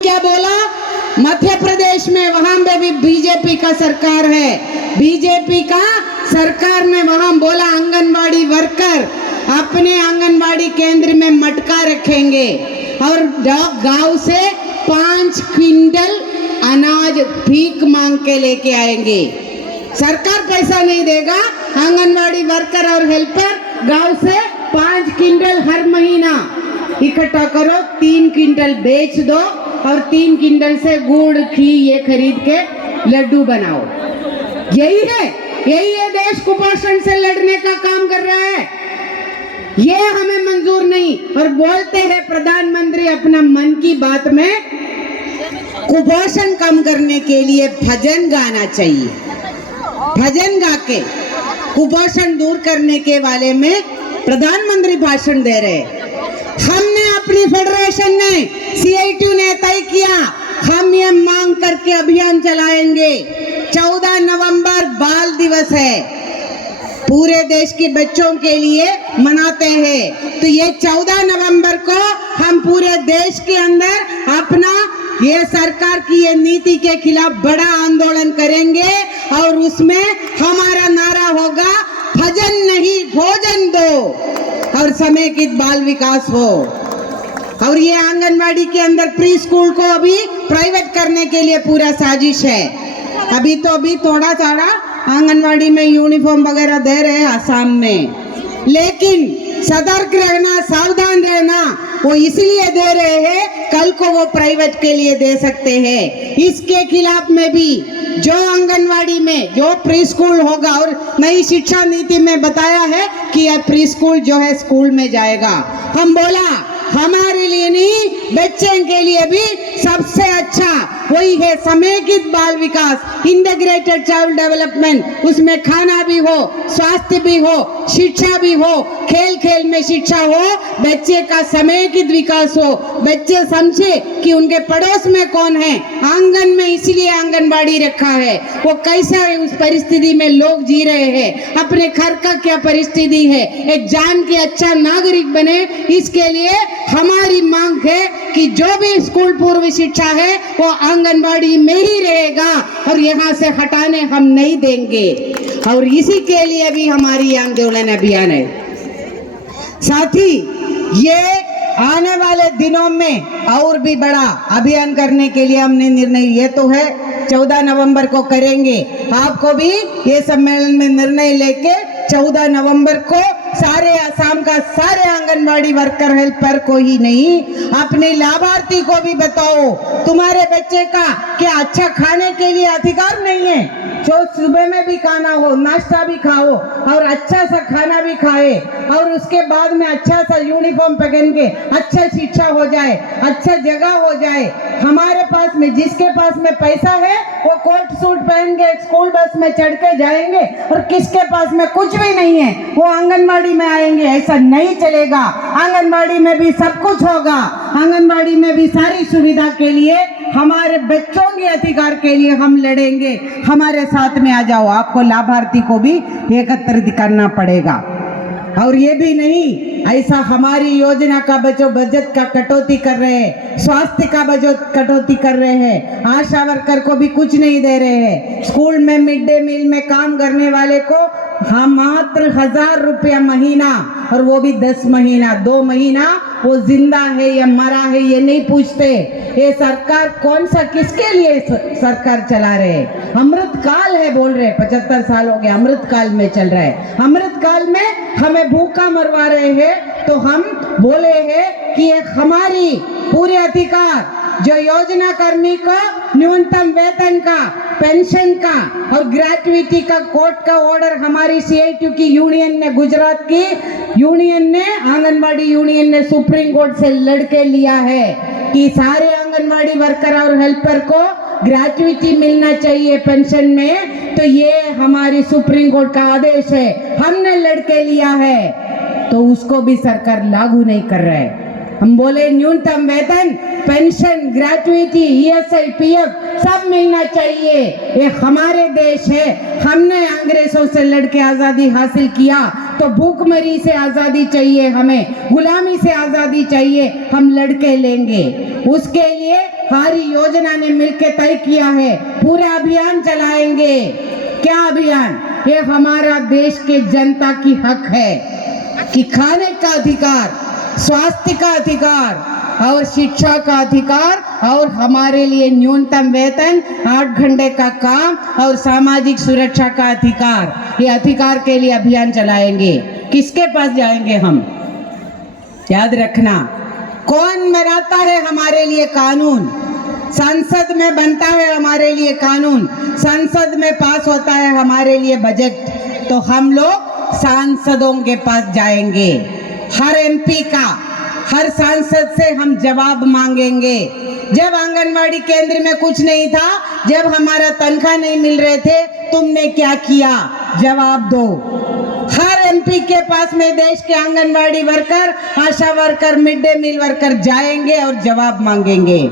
क्या बोला? मध्य प्रदेश में वहां पे भी बीजेपी का सरकार है, बीजेपी का सरकार में वहां बोला आंगनवाड़ी वर्कर अपने आंगनवाड़ी केंद्र में मटका रखेंगे और गांव से 5 क्विंटल अनाज भीख मांग के लेके आएंगे। सरकार पैसा नहीं देगा, आंगनवाड़ी वर्कर और हेल्पर गांव से 5 क्विंटल हर महीना इकट्ठा करो, 3 क्विंटल बेच दो और 3 क्विंटल से गुड़ घी ये खरीद के लड्डू बनाओ। यही है देश कुपोषण से लड़ने का काम कर रहा है। ये हमें मंजूर नहीं। और बोलते हैं प्रधानमंत्री अपना मन की बात में कुपोषण कम करने के लिए भजन गाना चाहिए, भजन गा के कुपोषण दूर करने के वाले में प्रधानमंत्री भाषण दे रहे हैं। हमने अपनी फेडरेशन ने CITU ने तय किया, हम ये मांग करके अभियान चलाएंगे। 14 नवंबर बाल दिवस है, पूरे देश के बच्चों के लिए मनाते हैं। तो ये 14 नवंबर को हम पूरे देश के अंदर अपना ये सरकार की ये नीति के खिलाफ बड़ा आंदोलन करेंगे और उसमें हमारा नारा होगा भजन नहीं भोजन दो और समेकित बाल विकास हो। और ये आंगनवाड़ी के अंदर प्री स्कूल को अभी प्राइवेट करने के लिए पूरा साजिश है। अभी थोड़ा आंगनवाड़ी में यूनिफॉर्म वगैरह दे रहे हैं आसाम में, लेकिन सतर्क रहना, सावधान रहना, वो इसलिए दे रहे हैं कल को वो प्राइवेट के लिए दे सकते हैं। इसके खिलाफ में भी जो आंगनवाड़ी में जो प्री स्कूल होगा, और नई शिक्षा नीति में बताया है कि यह प्री स्कूल जो है स्कूल में जाएगा। हम बोला हमारे लिए नहीं, बच्चे के लिए भी सबसे अच्छा वही है समेकित बाल विकास, इंटीग्रेटेड चाइल्ड डेवलपमेंट। उसमें खाना भी हो, स्वास्थ्य भी हो, शिक्षा भी हो, खेल खेल में शिक्षा हो, बच्चे का समेकित विकास हो, बच्चे समझे कि उनके पड़ोस में कौन है। आंगन में इसलिए आंगनबाड़ी रखा है, वो कैसा है, उस परिस्थिति में लोग जी रहे हैं, अपने घर का क्या परिस्थिति है, एक जान के अच्छा नागरिक बने। इसके लिए हमारी मांग है कि जो भी स्कूल पूर्व शिक्षा है वो आंगनबाड़ी में ही रहेगा और यहाँ से हटाने हम नहीं देंगे। और इसी के लिए भी हमारी आंदोलन अभियान है। साथ ही ये आने वाले दिनों में और भी बड़ा अभियान करने के लिए हमने निर्णय, ये तो है 14 नवंबर को करेंगे, आपको भी ये सम्मेलन में निर्णय लेके 14 नवंबर को सारे असम का सारे आंगनवाड़ी वर्कर हेल्पर को ही नहीं, अपने लाभार्थी को भी बताओ तुम्हारे बच्चे का क्या अच्छा खाने के लिए अधिकार नहीं है, जो सुबह में भी खाना हो, नाश्ता भी खाओ और अच्छा सा खाना भी खाए और उसके बाद में अच्छा सा यूनिफॉर्म पहन के अच्छा शिक्षा हो जाए, अच्छा जगह हो जाए। हमारे पास में जिसके पास में पैसा है वो कोट सूट पहन के स्कूल बस में चढ़ के जाएंगे और किसके पास में कुछ भी नहीं है वो आंगनबाड़ी में आएंगे। ऐसा नहीं चलेगा। आंगनबाड़ी में भी सब कुछ होगा, आंगनबाड़ी में भी सारी सुविधा के लिए, हमारे बच्चों के अधिकार के लिए हम लड़ेंगे। हमारे साथ में आ जाओ, आपको लाभार्थी को भी एकत्रित करना पड़ेगा। और ये भी नहीं, ऐसा हमारी योजना का बजट का कटौती कर रहे हैं, स्वास्थ्य का बजट कटौती कर रहे हैं, आशा वर्कर को भी कुछ नहीं दे रहे हैं, स्कूल में मिड डे मील में काम करने वाले को हम मात्र 1000 रुपया महीना, और वो भी 10 महीना, 2 महीना वो जिंदा है या मरा है ये नहीं पूछते। ये सरकार कौन सा किसके लिए सरकार चला रहे हैं? अमृत काल है बोल रहे, 75 साल हो गए अमृत काल में चल रहा है। अमृत काल में हमें भूखा मरवा रहे हैं, तो हम बोले हैं कि ये हमारी पूरे अधिकार जो योजना कर्मी को न्यूनतम वेतन का, पेंशन का और ग्रेजुएटी का कोर्ट का ऑर्डर हमारी CITU की यूनियन ने, गुजरात की यूनियन ने, आंगनवाड़ी यूनियन ने सुप्रीम कोर्ट से लड़के लिया है कि सारे आंगनवाड़ी वर्कर और हेल्पर को ग्रेजुएटी मिलना चाहिए पेंशन में। तो ये हमारी सुप्रीम कोर्ट का आदेश है, हमने लड़के लिया है, तो उसको भी सरकार लागू नहीं कर रहा है। हम बोले न्यूनतम वेतन, पेंशन, ग्रेचुइटी, ईएसआई, पीएफ सब मिलना चाहिए। ये हमारे देश है, हमने अंग्रेजों से लड़के आजादी हासिल किया, तो भूखमरी से आजादी चाहिए, हमें गुलामी से आजादी चाहिए, हम लड़के लेंगे। उसके लिए हमारी योजना ने मिलकर तय किया है, पूरा अभियान चलाएंगे। क्या अभियान? ये हमारा देश के जनता की हक है कि खाने का अधिकार, स्वास्थ्य का अधिकार और शिक्षा का अधिकार, और हमारे लिए न्यूनतम वेतन, 8 घंटे का काम और सामाजिक सुरक्षा का अधिकार। ये अधिकार के लिए अभियान चलाएंगे। किसके पास जाएंगे हम? याद रखना, कौन बनाता है हमारे लिए कानून? संसद में बनता है हमारे लिए कानून, संसद में पास होता है हमारे लिए बजट। तो हम लोग सांसदों के पास जाएंगे, हर एमपी का, हर सांसद से हम जवाब मांगेंगे। जब आंगनवाड़ी केंद्र में कुछ नहीं था, जब हमारा तनख्वाह नहीं मिल रहे थे, तुमने क्या किया? जवाब दो। हर एमपी के पास में देश के anganwadi worker, ASHA worker, mid day meal worker जाएंगे और जवाब मांगेंगे।